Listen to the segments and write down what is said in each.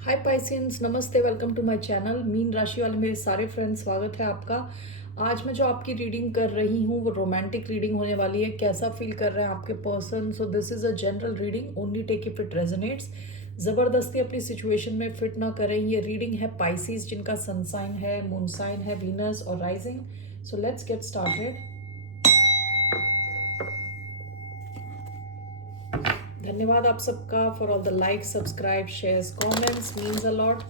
हाय Pisceans, नमस्ते, welcome to my channel. मीन राशि वाले मेरे सारे फ्रेंड्स, स्वागत है आपका। आज मैं जो आपकी रीडिंग कर रही हूँ वो रोमांटिक रीडिंग होने वाली है। कैसा फील कर रहे हैं आपके person. So this is a general reading, only take if it resonates. ज़बरदस्ती अपनी सिचुएशन में फिट ना करें। ये रीडिंग है पाइसिस जिनका सन साइन है, मून साइन है, वीनस और rising. So let's get started. धन्यवाद आप सबका for all the like, subscribe, shares, comments, means a lot.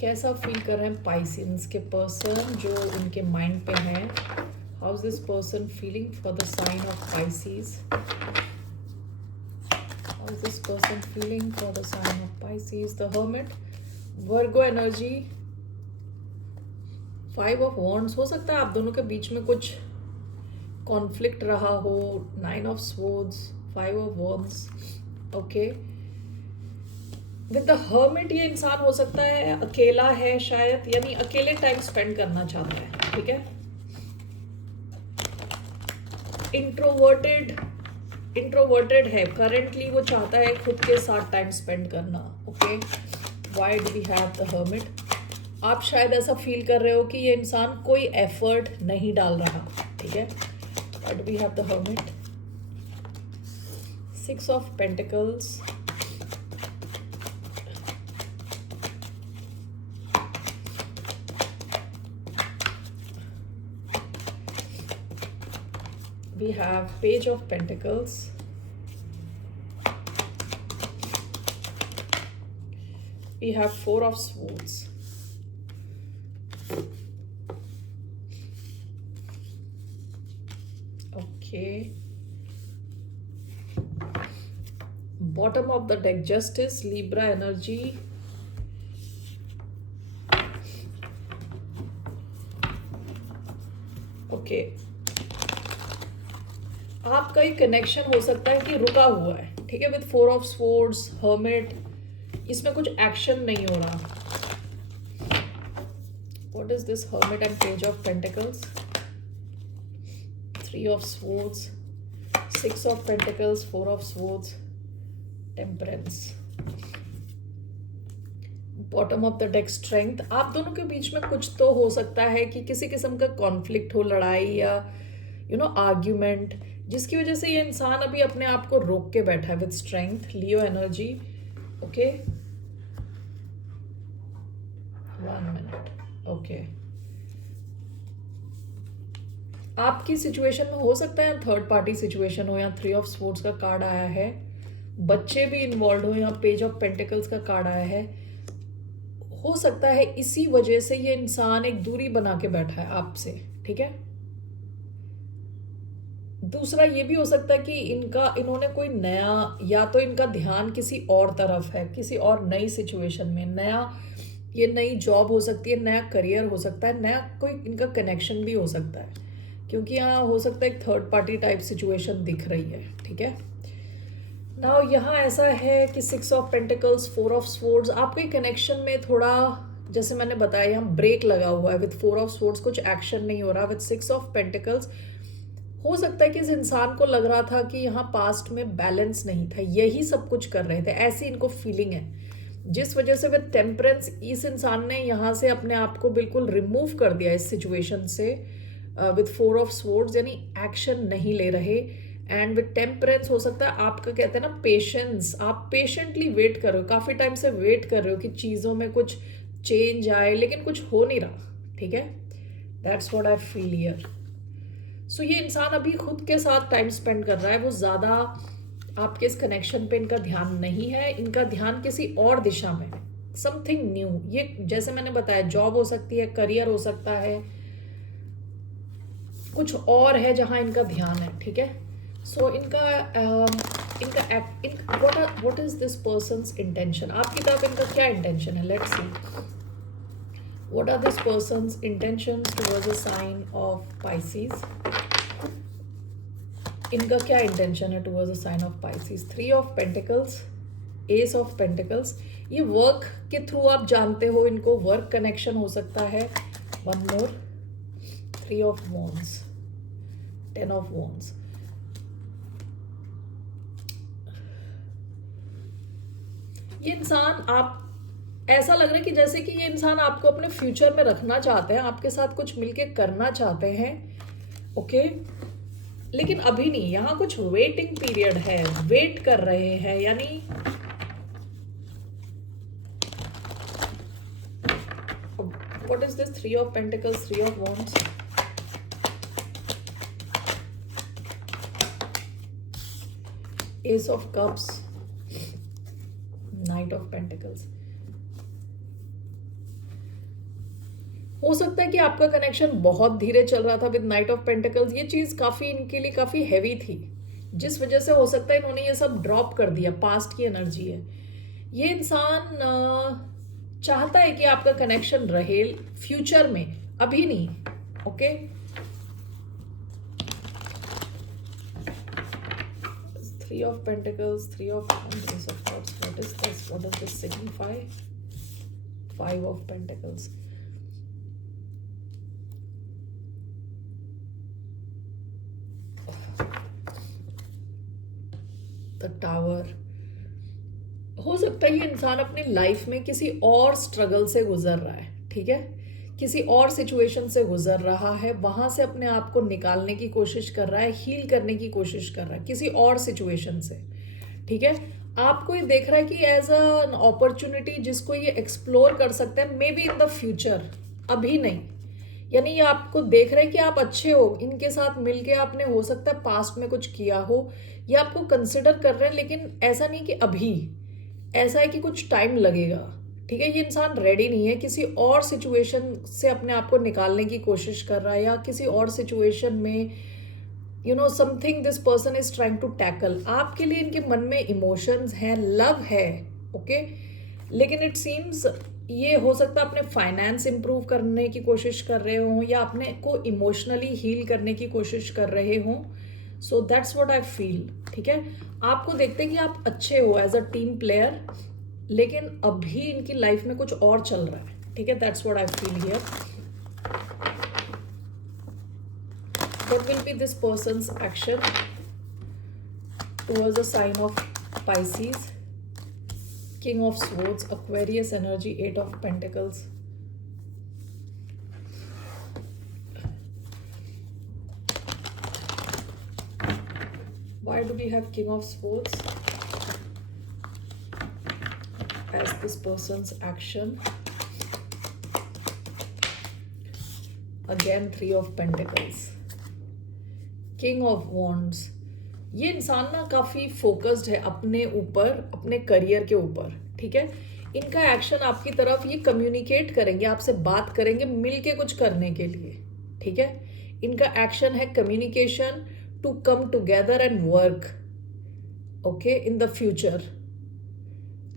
कैसा फील कर रहे हैं पाइसियंस के पर्सन जो उनके माइंड पे है। How is this person feeling for the sign of Pisces. How is this person feeling for the sign of Pisces. The hermit, Virgo energy, 5 of wands. हो सकता है आप दोनों के बीच में कुछ कॉन्फ्लिक्ट रहा हो। 9 of swords, 5 of wands. Okay, with the hermit ये इंसान हो सकता है अकेला है शायद, यानी अकेले टाइम स्पेंड करना चाहता है। ठीक है, इंट्रोवर्टेड है करेंटली। वो चाहता है खुद के साथ टाइम स्पेंड करना। Okay, why do we have the hermit. आप शायद ऐसा फील कर रहे हो कि ये इंसान कोई एफर्ट नहीं डाल रहा। ठीक है, why do we have the hermit. 6 of pentacles, we have page of pentacles, we have 4 of swords, okay, bottom of the deck, justice, Libra energy, okay, आपका ही कनेक्शन हो सकता है कि रुका हुआ है। ठीक है, विद 4 ऑफ स्वॉर्ड्स, हर्मिट, इसमें कुछ एक्शन नहीं हो रहा। What is this hermit and page of pentacles, 3 of swords, 6 of pentacles, 4 of swords, temperance, bottom of the deck, strength. आप दोनों के बीच में कुछ तो हो सकता है कि किसी किस्म का कॉन्फ्लिक्ट हो, लड़ाई या आर्ग्यूमेंट, जिसकी वजह से ये इंसान अभी अपने आप को रोक के बैठा है। With strength, Leo energy. Okay, 1 minute. Okay, आपकी सिचुएशन में हो सकता है थर्ड पार्टी सिचुएशन हो, या 3 ऑफ स्वॉर्ड्स का कार्ड आया है, बच्चे भी इन्वॉल्व हो, या पेज ऑफ पेंटिकल्स का कार्ड आया है। हो सकता है इसी वजह से ये इंसान एक दूरी बना के बैठा है आपसे। ठीक है, दूसरा ये भी हो सकता है कि इन्होंने कोई नया, या तो इनका ध्यान किसी और तरफ है, किसी और नई सिचुएशन में, ये नई जॉब हो सकती है, नया करियर हो सकता है, नया कोई इनका कनेक्शन भी हो सकता है, क्योंकि यहाँ हो सकता है एक थर्ड पार्टी टाइप सिचुएशन दिख रही है। ठीक है, नाउ यहाँ ऐसा है कि 6 ऑफ पेंटिकल्स, 4 ऑफ स्वॉर्ड्स, आपके कनेक्शन में थोड़ा, जैसे मैंने बताया, यहाँ ब्रेक लगा हुआ है। विद 4 ऑफ स्वॉर्ड्स कुछ एक्शन नहीं हो रहा। विद 6 ऑफ पेंटिकल्स हो सकता है कि इस इंसान को लग रहा था कि यहाँ पास्ट में बैलेंस नहीं था, यही सब कुछ कर रहे थे, ऐसी इनको फीलिंग है, जिस वजह से विद टेम्परेंस इस इंसान ने यहाँ से अपने आप को बिल्कुल रिमूव कर दिया इस सिचुएशन से। विद 4 ऑफ स्वॉर्ड्स, यानी एक्शन नहीं ले रहे। एंड विद टेम्परेंस हो सकता है आपका, कहते हैं ना, पेशेंस, आप पेशेंटली वेट कर रहे हो, काफ़ी टाइम से वेट कर रहे हो कि चीज़ों में कुछ चेंज आए, लेकिन कुछ हो नहीं रहा। ठीक है, that's what I feel here. So ये इंसान अभी खुद के साथ टाइम स्पेंड कर रहा है। वो ज़्यादा आपके इस कनेक्शन पे इनका ध्यान नहीं है, इनका ध्यान किसी और दिशा में, समथिंग न्यू। ये जैसे मैंने बताया, जॉब हो सकती है, करियर हो सकता है, कुछ और है जहाँ इनका ध्यान है। ठीक है, so what is this person's intention, आपकी तरफ इनका क्या इंटेंशन है। Let's see what are this person's intentions towards a sign of Pisces. इनका क्या इंटेंशन है towards the sign of Pisces. 3 of pentacles, ace of pentacles, ये वर्क के थ्रू आप जानते हो इनको, वर्क कनेक्शन हो सकता है। 1 मोर, 3 ऑफ वॉन्ड्स, 10 ऑफ वॉन्ड्स। ये इंसान ऐसा लग रहा है कि जैसे कि ये इंसान आपको अपने फ्यूचर में रखना चाहते हैं, आपके साथ कुछ मिलके करना चाहते हैं, ओके, लेकिन अभी नहीं। यहाँ कुछ वेटिंग पीरियड है, वेट कर रहे हैं, यानी what is this? 3 of pentacles, 3 of wands, S of cups, night of pentacles. हो सकता है कि आपका कनेक्शन बहुत धीरे चल रहा था विद नाइट ऑफ पेंटिकल्स। ये चीज काफी इनके लिए काफी हैवी थी, जिस वजह से हो सकता है इन्होंने ये सब ड्रॉप कर दिया। पास्ट की एनर्जी है। ये इंसान चाहता है कि आपका कनेक्शन रहे फ्यूचर में, अभी नहीं, okay. Three of pentacles, 3 of S of cups, what is this? What does this signify? 5 of pentacles, the tower. हो सकता है ये इंसान अपनी लाइफ में किसी और स्ट्रगल से गुजर रहा है, ठीक है, किसी और सिचुएशन से गुजर रहा है, वहां से अपने आप को निकालने की कोशिश कर रहा है, हील करने की कोशिश कर रहा है किसी और सिचुएशन से, ठीक है। आपको ये देख रहा है कि एज एन अपॉर्चुनिटी जिसको ये एक्सप्लोर कर सकते हैं, may be in the future, अभी नहीं। यानी ये आपको देख रहे हैं कि आप अच्छे हो, इनके साथ मिलके आपने हो सकता है पास्ट में कुछ किया हो, ये आपको कंसिडर कर रहे हैं, लेकिन ऐसा नहीं कि अभी, ऐसा है कि कुछ टाइम लगेगा, ठीक है। ये इंसान रेडी नहीं है, किसी और सिचुएशन से अपने आप को निकालने की कोशिश कर रहा है, या किसी और सिचुएशन में something this person is trying to tackle. आपके लिए इनके मन में इमोशंस हैं, लव है, ओके, लेकिन इट सीम्स ये हो सकता है अपने फाइनेंस इंप्रूव करने की कोशिश कर रहे हो, या अपने को इमोशनली हील करने की कोशिश कर रहे हो। So that's what I feel, ठीक है। आपको देखते हैं कि आप अच्छे हो एज अ टीम प्लेयर, लेकिन अभी इनकी लाइफ में कुछ और चल रहा है, ठीक है। That's what I feel here. What will be this person's action towards the sign of Pisces? King of Swords, Aquarius energy, 8 of Pentacles. Why do we have King of Swords as this person's action? Again, 3 of Pentacles. King of Wands. ये इंसान ना काफी focused है अपने ऊपर, अपने career के ऊपर, ठीक है। इनका एक्शन आपकी तरफ, ये कम्युनिकेट करेंगे, आपसे बात करेंगे मिलके कुछ करने के लिए, ठीक है। इनका एक्शन है communication, to come together and work, okay, in the future.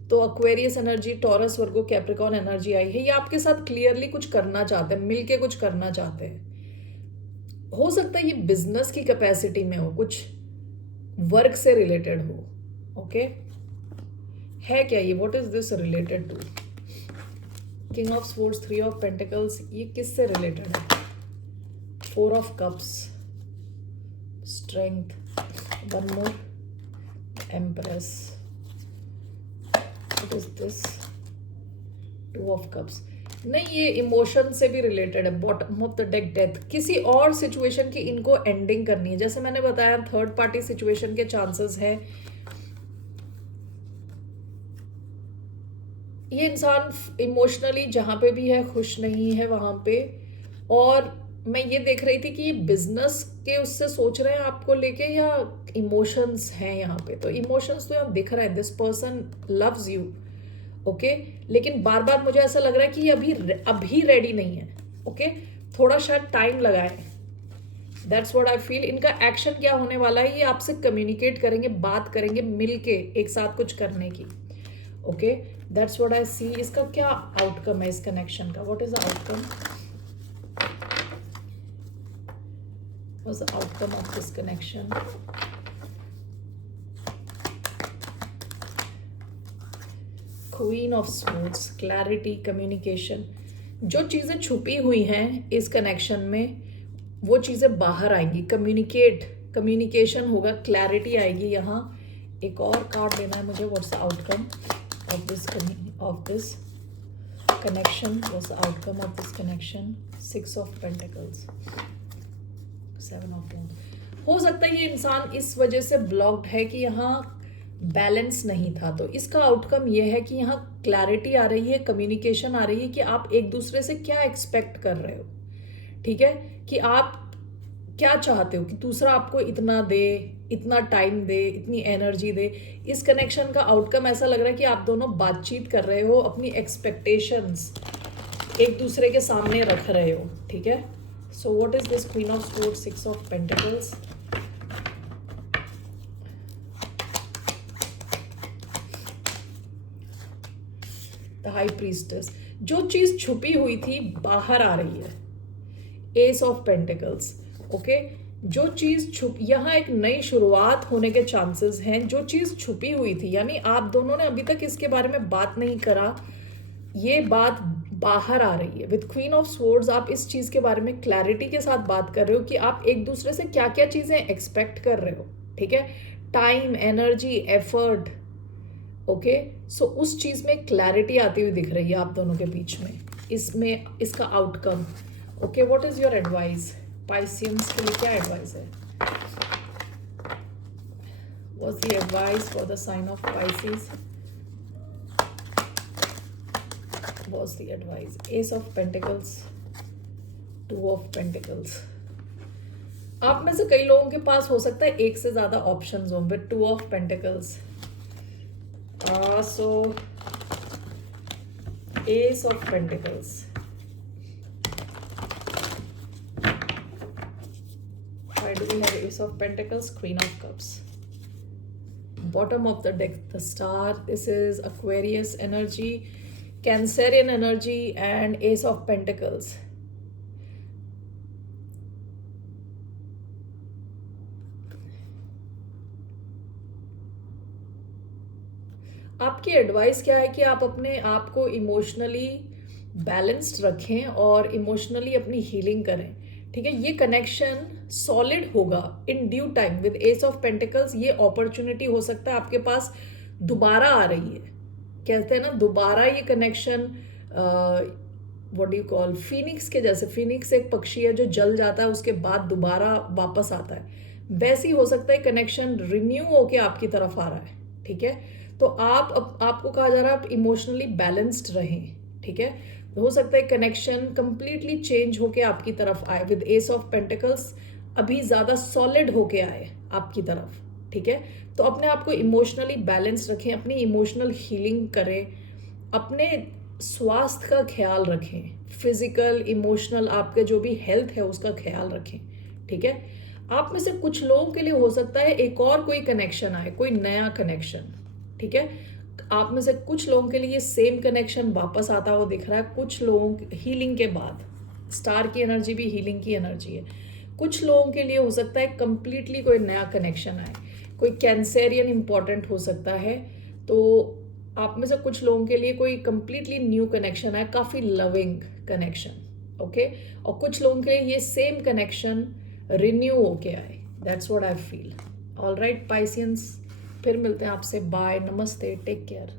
तो Aquarius energy, Taurus, Virgo, Capricorn energy आई है। ये आपके साथ क्लियरली कुछ करना चाहते हैं, मिलके कुछ करना चाहते हैं। हो सकता है ये बिजनेस की कैपेसिटी में हो, कुछ वर्क से रिलेटेड हो, ओके। है क्या ये? What is this related to? King of swords, 3 of pentacles, ये किससे रिलेटेड है? 4 of cups, strength, one more, empress, what is this? 2 of cups. नहीं, ये इमोशन से भी रिलेटेड है। Bottom of the deck, death. किसी और सिचुएशन की इनको एंडिंग करनी है। जैसे मैंने बताया, थर्ड पार्टी सिचुएशन के चांसेस है। ये इंसान इमोशनली जहां पे भी है खुश नहीं है वहां पे। और मैं ये देख रही थी कि ये बिजनेस के उससे सोच रहे हैं आपको लेके, या इमोशंस हैं यहाँ पे। तो इमोशंस तो यहाँ दिख रहा है, this person loves you, okay, लेकिन बार बार मुझे ऐसा लग रहा है कि ये अभी रेडी नहीं है, ओके, थोड़ा शायद टाइम लगाए। That's what I feel. इनका एक्शन क्या होने वाला है? ये आपसे कम्युनिकेट करेंगे, बात करेंगे मिलके एक साथ कुछ करने की, ओके। दैट्स व्हाट आई सी। इसका क्या आउटकम है इस कनेक्शन का? What is the outcome? What is the outcome of this connection? Queen of swords, clarity, communication. जो चीज़ें छुपी हुई हैं इस कनेक्शन में, वो चीज़ें बाहर आएंगी। कम्युनिकेशन होगा, क्लैरिटी आएगी। यहाँ एक और कार्ड लेना है मुझे। What's the outcome of this connection, what's the outcome of this connection? 6 of Pentacles, 7 of Wands. हो सकता है ये इंसान इस वजह से ब्लॉक्ड है कि यहाँ बैलेंस नहीं था, तो इसका आउटकम ये है कि यहाँ क्लैरिटी आ रही है, कम्युनिकेशन आ रही है कि आप एक दूसरे से क्या एक्सपेक्ट कर रहे हो, ठीक है, कि आप क्या चाहते हो कि दूसरा आपको इतना दे, इतना टाइम दे, इतनी एनर्जी दे। इस कनेक्शन का आउटकम ऐसा लग रहा है कि आप दोनों बातचीत कर रहे हो, अपनी एक्सपेक्टेशंस एक दूसरे के सामने रख रहे हो, ठीक है। So what is this queen of sword, 6 of pentacles, the high priestess. जो चीज छुपी हुई थी बाहर आ रही है, एस ऑफ पेंटिकल्स, ओके। जो चीज यहाँ एक नई शुरुआत होने के चांसेस हैं। जो चीज छुपी हुई थी, यानी आप दोनों ने अभी तक इसके बारे में बात नहीं करा, ये बात बाहर आ रही है। विद क्वीन ऑफ स्वॉर्ड्स आप इस चीज के बारे में क्लैरिटी के साथ बात कर रहे हो कि आप एक दूसरे से क्या क्या चीजें एक्सपेक्ट कर रहे हो, ठीक है। Time, energy, effort, okay. So उस चीज में क्लैरिटी आती हुई दिख रही है आप दोनों के बीच में, इसमें इसका outcome, okay. What is your advice? Pisceans के लिए क्या एडवाइस है? What's the advice for the sign of Pisces? What's the advice? Ace of pentacles, 2 of pentacles. आप में से कई लोगों के पास हो सकता है एक से ज्यादा ऑप्शंस हो with 2 of pentacles. So S of pentacles, why do we have ace of pentacles, queen of cups, bottom of the deck, the star. This is Aquarius energy, Cancerian energy, and ace of pentacles. आपकी advice क्या है कि आप अपने आप को emotionally balanced रखें और इमोशनली अपनी हीलिंग करें, ठीक है। ये कनेक्शन सॉलिड होगा in due time. With S of pentacles ये अपॉर्चुनिटी हो सकता है आपके पास दोबारा आ रही है। कहते हैं ना, दोबारा ये connection, what do you call, Phoenix के जैसे। फीनिक्स एक पक्षी है जो जल जाता है, उसके बाद दोबारा वापस आता है। वैसे ही हो सकता है कनेक्शन रिन्यू होके आपकी तरफ आ रहा है, ठीक है। तो आपको कहा जा रहा है आप इमोशनली बैलेंस्ड रहें, ठीक है। हो सकता है कनेक्शन कंप्लीटली चेंज होके आपकी तरफ आए। विद एस ऑफ पेंटिकल्स अभी ज्यादा सॉलिड होके आए आपकी तरफ, ठीक है। तो अपने आप को इमोशनली बैलेंस्ड रखें, अपनी इमोशनल हीलिंग करें, अपने स्वास्थ्य का ख्याल रखें, फिजिकल, इमोशनल, आपके जो भी हेल्थ है उसका ख्याल रखें, ठीक है। आप में से कुछ लोगों के लिए हो सकता है एक और कोई कनेक्शन आए, कोई नया कनेक्शन, ठीक है। आप में से कुछ लोगों के लिए सेम कनेक्शन वापस आता हुआ दिख रहा है। कुछ लोगों हीलिंग के बाद, स्टार की एनर्जी भी हीलिंग की एनर्जी है। कुछ लोगों के लिए हो सकता है कंप्लीटली कोई नया कनेक्शन आए, कोई कैंसेरियन इंपॉर्टेंट हो सकता है। तो आप में से कुछ लोगों के लिए कोई कंप्लीटली न्यू कनेक्शन आए, काफी लविंग कनेक्शन, ओके। और कुछ लोगों के लिए ये सेम कनेक्शन रिन्यू होके आए। That's what I feel. All right Pisceans, फिर मिलते हैं आपसे। बाय, नमस्ते, टेक केयर।